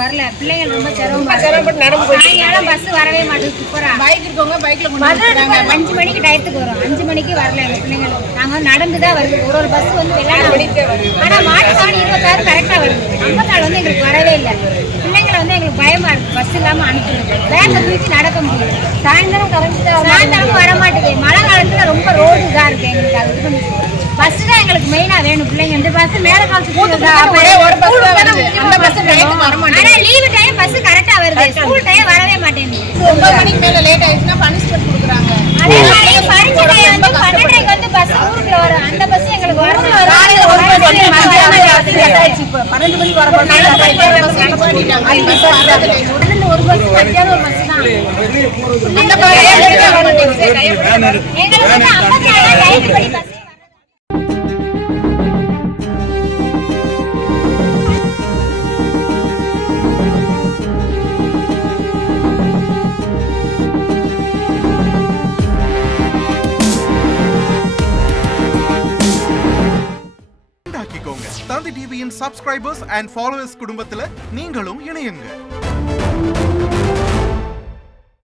வரல. பிள்ளைங்க ரொம்ப சிரமப்பட்டு நடந்து போய் சாயங்காலம் பஸ் வரவே மாட்டேங்குது. சூப்பரா பைக் இருக்கவங்க பைக்ல கொண்டு வராங்க. 5 மணிக்கு டயத்துக்கு வரும். 5 மணிக்கு வரல எங்க பிள்ளைங்க. நாங்க நடந்து தான் வருது. ஒரு பஸ் வந்து வெள்ளாள மணிக்கு வருது. ஆனா மாட்டுக்கான 26 கரெக்டா வருது. 54 வந்து எங்களுக்கு வரவே இல்லை. பிள்ளைங்களை வந்து எங்களுக்கு பயமா இருக்கு. பஸ் இல்லாம அனுப்பிடுது. பேக்கை தூக்கி நடக்க முடியும். சாயந்தரமும் வர மாட்டேங்குது. மழை காலத்துல ரொம்ப ரோடு இதா இருக்கு எங்களுக்கு. அது இது பஸ் தான் எங்களுக்கு மெயினா வேணும். பிள்ளைங்க இந்த பஸ் மேல காலத்துக்கு ஆனா லீவு டைம் பஸ் கரெக்டா வருது. ஸ்கூல் டைம் வரவே மாட்டேங்குது. 9 மணிக்கு மேல லேட் ஆயிடுச்சுன்னா பனிஷ்மென்ட் கொடுக்குறாங்க. அதே மாதிரி பரிசு டைம் வந்து 12:30க்கு வந்து பஸ் ஊருக்குள்ள வரும். அந்த பஸ் எங்களுக்கு வரணும். காலையில 1 மணிக்கு இப்ப 12 மணிக்கு வர பஸ் பஸ் பண்ணிட்டாங்க. அந்த பஸ் வரது உடனே ஒரு பஸ் மத்தியானம் ஒரு பஸ் தான். அந்த பஸ் வர மாட்டேங்குது. எங்களுக்கு வந்து 54 டைம் படி பஸ் தந்தி டிவியின் சப்ஸ்கிரைபர்ஸ் அண்ட் ஃபாலோவர்ஸ் குடும்பத்துல நீங்களும் இணையுங்க.